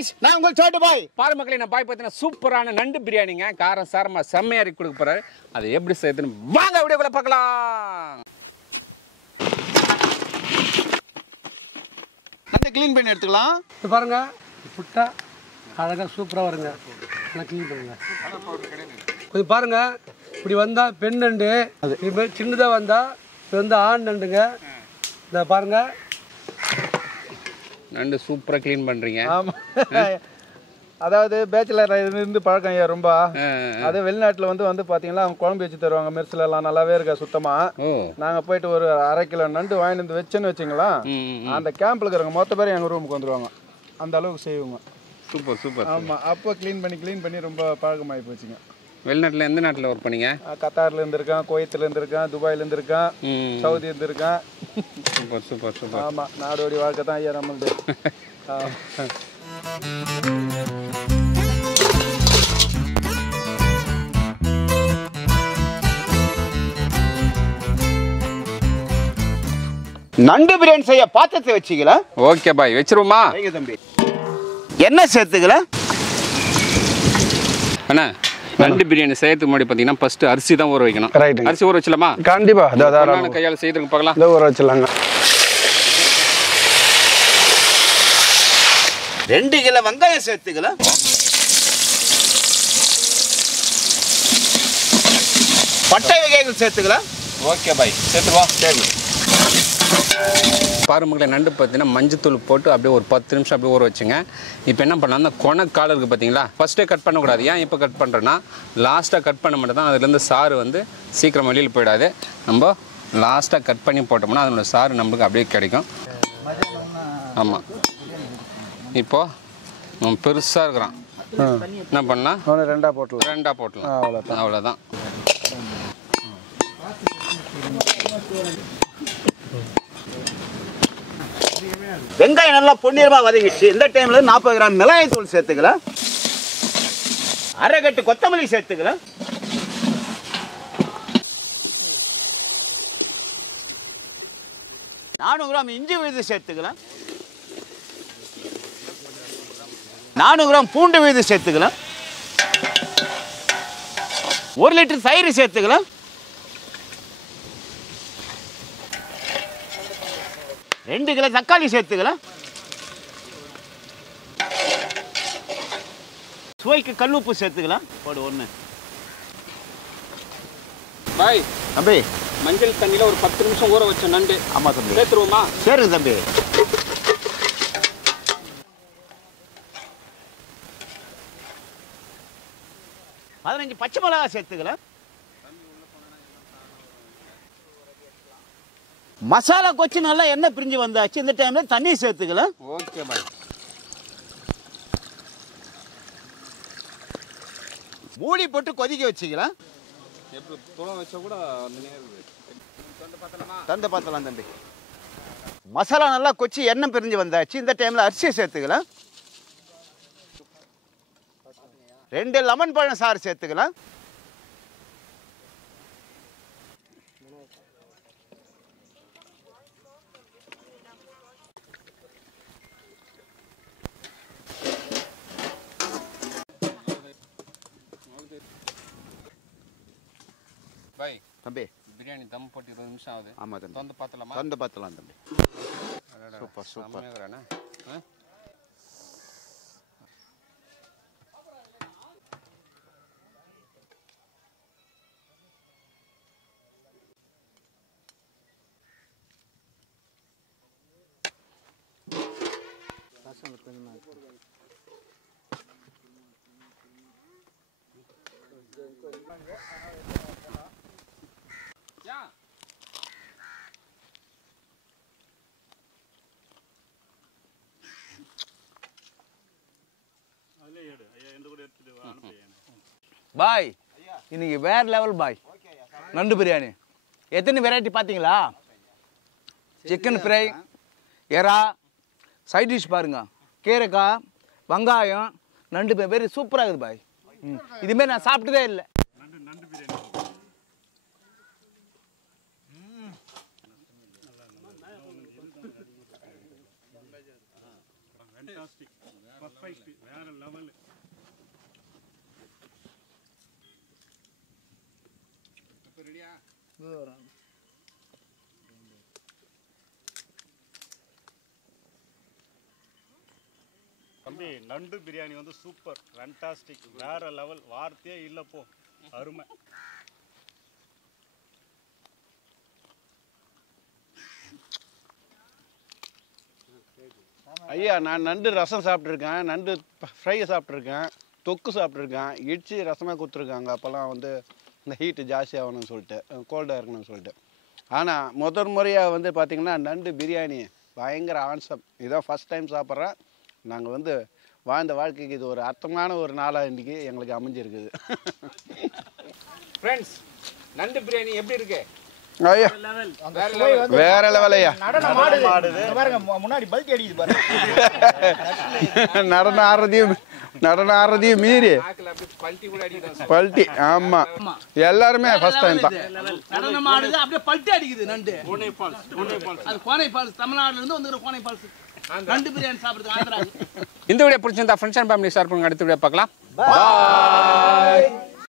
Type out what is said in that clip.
Guys நான் உங்கள் சோட்டு பாய் பாரு மக்களே நான் பாய் பார்த்தீங்கன்னா சூப்பரான நண்டு பிரியாணிங்க காரம் சாரமா செம்மையா இருக்கு கொடுக்க போறாரு அது எப்படி செய்யறதுன்னு வாங்க வீடியோக்குள்ள பார்க்கலாம் நண்டு க்ளீன் பண்ணி எடுத்துக்கலாம் இது பாருங்க புட்டா அழகா சூப்பரா வருங்க நான் க்ளீன் பண்ணுங்க கொஞ்சம் பாருங்க இப்படி வந்தா பெண் நண்டு இது மாதிரி சின்னதா வந்தா இது வந்து ஆண் நண்டுங்க இந்த பாருங்க நண்டு சூப்பரா க்ளீன் பண்றீங்க ஆமா அதாவது பேச்சுலர் இருந்து பழக்கம் ஐயா ரொம்ப அது வெளிநாட்டுல வந்து பாத்தீங்கன்னா அவங்க குழம்பு வச்சு தருவாங்க மெர்சில எல்லாம் நல்லாவே இருக்கா சுத்தமா நாங்க போயிட்டு ஒரு 1/2 கிலோ நண்டு வாங்கிட்டு வந்து வச்சேன்னு வச்சுங்களா அந்த கேம்ப்ல இருக்கிறவங்க மொத்த பேரும் எங்க ரூமுக்கு வந்துருவாங்க அந்த அளவுக்கு செய்வோங்க சூப்பர் சூப்பர் ஆமா அப்போ க்ளீன் பண்ணி ரொம்ப பழக்கமாயி போச்சுங்க வெளிநாட்டுல எந்த நாட்டுல ஒர்க் பண்ணீங்க கத்தார்ல இருந்திருக்கேன் குவைத்துல இருந்திருக்கேன் துபாயில இருந்திருக்கேன் சவுதி இருந்திருக்கேன் சூப்பர் சூப்பர் சூப்பர் ஆமா நாடோடி வாழ்க்கை தான் ஐயா நம்மளுது நண்டு பிரியாணி செய்ய பாத்திரத்தை வச்சுக்கலாம் ஓகே பாய் வெச்சிருவோமா வைங்க தம்பி என்ன சேர்த்துக்கலாம் அண்ணா நண்டு பிரியாணி செய்யறதுக்கு முன்னாடி பாத்தீங்கன்னா ஃபர்ஸ்ட் அரிசி தான் ஊற வைக்கணும் அரிசி ஊற வச்சலாமா கண்டிப்பா கையால செய்யறதுக்கு பார்க்கலாம் இதை ஊற வச்சிடலாங்க 2 கிலோ வெங்காயம் சேர்த்துக்கலாம் பட்டை வகைகள் சேர்த்துக்கலாம் ஓகே பாய் சேர்த்துருவோம் சரி பாருமக்களை நண்டு பார்த்தீங்கன்னா மஞ்சத்தூள் போட்டு அப்படியே ஒரு 10 நிமிஷம் அப்படியே ஊற வச்சுங்க இப்போ என்ன பண்ணலாம் அந்த கொணக்கால் இருக்குது பார்த்தீங்களா ஃபஸ்ட்டே கட் பண்ணக்கூடாது ஏன் இப்போ கட் பண்ணுறேன்னா லாஸ்ட்டாக கட் பண்ண மட்டும் தான் அதுலேருந்து சாறு வந்து சீக்கிரம் வெளியில் போயிடாது நம்ம லாஸ்ட்டாக கட் பண்ணி போட்டோம்னா அதோட சாறு நம்மளுக்கு அப்படியே கிடைக்கும் ஆமாம் இப்போது நம்ம பெருசாக இருக்கிறான் என்ன பண்ணலாம் ரெண்டா போட்டலாம் அவ்வளோதான் வெங்காயம் நல்லா பொன்னிறமா வதங்கிடுச்சு இந்த டைம்ல 40 கிராம் மிளகாய் தூள் சேர்த்துக்கலாம் 1/2 கட்டு கொத்தமல்லி சேர்த்துக்கலாம் 400 கிராம் இஞ்சி விழுது சேர்த்துக்கலாம் 400 கிராம் பூண்டு விழுது சேர்த்துக்கலாம் 1 லிட்டர் தயிர் சேர்த்துக்கலாம் 2 கிலோ தக்காளி சேர்த்துக்கலாம் சுவைக்கு கல்லுப்பு சேர்த்துக்கலாம் போடு 1 பாய் தம்பி மஞ்சள் தண்ணியில் ஒரு 10 நிமிஷம் ஊற வச்ச நண்டு ஆமா தம்பி சேர்த்துருவோமா சரி தம்பி பதினஞ்சு பச்சை மிளகா சேர்த்துக்கலாம் மசாலா கொச்சு நல்லா எண்ணெய் பிரிஞ்சு வந்தாச்சு இந்த டைம்ல தண்ணி சேர்த்துக்கலாம் ஓகே பாய் மூடி போட்டு கொதிக்க வச்சுக்கலாம் எப்படி துளம் வச்சா கூட தந்து பார்த்தலாம் தம்பி மசாலா நல்லா கொச்சி எண்ணெய் பிரிஞ்சு வந்தாச்சு இந்த டைம்ல அரிசியை சேர்த்துக்கலாம் 2 லெமன் பழம் சாறு சேர்த்துக்கலாம் பாய் தம்பி பிரியாணி தம் போட்டு 20 நிமிஷம் ஆகுது ஆமா தம்பி வந்து பார்த்தலாமா தந்து பார்த்தலாம் தம்பி சூப்பர் சூப்பர் பாய் இன்னைக்கு வேற லெவல் பாய் நண்டு பிரியாணி எத்தனை வெரைட்டி பார்த்தீங்களா சிக்கன் ஃப்ரை எறா சைட் டிஷ் பாருங்க கீரைக்காய் வெங்காயம் நண்டு வெரி சூப்பராக இருக்குது பாய் இதுமாரி நான் சாப்பிட்டதே இல்லை தம்பி நண்டு பிரியாணி வந்து சூப்பர் ஃபேண்டாஸ்டிக் வேற லெவல் வார்த்தையே இல்லப்போ அருமை ஐயா நான் நண்டு ரசம் சாப்பிட்ருக்கேன், நண்டு ஃப்ரை சாப்பிட்ருக்கேன், தொக்கு சாப்பிட்ருக்கேன், இடிச்சு ரசமாக கொடுத்துருக்காங்க. அப்போல்லாம் வந்து இந்த ஹீட்டு ஜாஸ்தி ஆகணும்னு சொல்லிட்டு, கோல்டாக இருக்கணும்னு சொல்லிட்டு. ஆனால் முதல் முறையாக வந்து பார்த்திங்கன்னா நண்டு பிரியாணி பயங்கர ஆன்சம். இதுதான் ஃபஸ்ட் டைம் சாப்பிட்றேன். நாங்கள் வந்து வாழ்ந்த வாழ்க்கைக்கு இது ஒரு அர்த்தமான ஒரு நாளாக இன்றைக்கி எங்களுக்கு அமைஞ்சிருக்குது. ஃப்ரெண்ட்ஸ், நண்டு பிரியாணி எப்படி இருக்கு? ஐயா வேற லெவல் ஐயா. முன்னாடி பல்டி அடிக்குது பாருங்க. நடனம் ஆடுறதையும் மீறி பல்ட்டி. ஆமா எல்லாருமே ஃபர்ஸ்ட் டைம் தான் நடனம் ஆடுது, அப்படியே பல்ட்டி அடிக்குது நண்டு. அது கோனை ஃபால்ஸ், தமிழ்நாடுல இருந்து வந்துற கோனை ஃபால்ஸ் நண்டு பிரியாணி சாப்பிடுறது ஆந்திரா. இந்த வீடியோ பிடிச்சிருந்தா ஃப்ரெண்ட்ஸ் அண்ட் ஃபேமிலி ஷேர் பண்ணுங்க. அடுத்த வீடியோ பார்க்கலாம். பாய்.